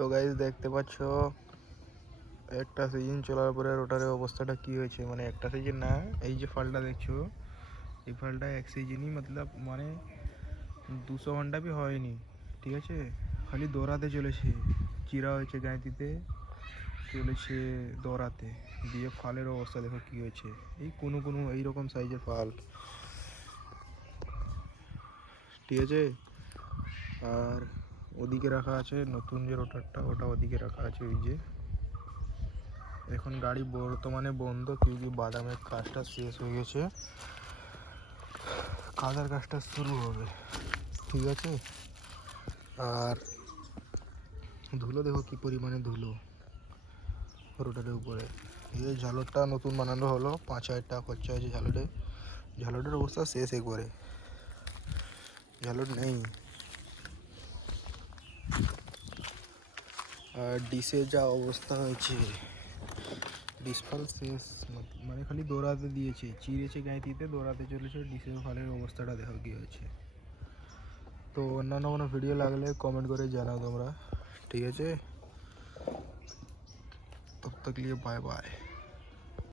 তো গাইস দেখতে পাচ্ছ একটা সিজন চলার পরে রোটারের অবস্থাটা কি হয়েছে, মানে একটা সিজন না, এই যে ফালটা দেখছো এই ফালটা এক সিজনই মতলব মানে 200 ঘন্টা भी হয়নি, ঠিক আছে, খালি দৌড়াতে চলেছে, চিরা হয়েছে গাঁতিতে চলেছে দৌড়াতে, দিয়ে ফালের অবস্থা দেখো কি হয়েছে, এই কোনো কোনো এইরকম সাইজের ফাল, ঠিক আছে। আর ওদিকে রাখা আছে নতুন যে রোটারটা, ওটা ওদিকে রাখা আছে, ওই যে এখন গাড়ি বর্তমানে বন্ধ, কিউকি বাদামের কাজটা শেষ হয়ে গেছে, কাদার কাজটা শুরু হবে, ঠিক আছে। আর ধুলো দেখো কি পরিমাণে ধুলো রোটারের উপরে। এই ঝালরটা নতুন বানানো হলো, 5,000 টাকা খরচা হয়েছে ঝালরে, ঝালরের অবস্থা শেষ একবারে, ঝালর নেই। আর ডিসের যা অবস্থা হয়েছে, ডিসফাল শেষ, মানে খালি দৌড়াতে দিয়েছে, চিরেছে গাঁতিতে, দৌড়াতে চলেছে, ডিসের ফালের অবস্থাটা দেখো কি হয়েছে। তো অন্যান্য কোনো ভিডিও লাগলে কমেন্ট করে জানাও তোমরা, ঠিক আছে। তব তক লিয়ে বাই বাই।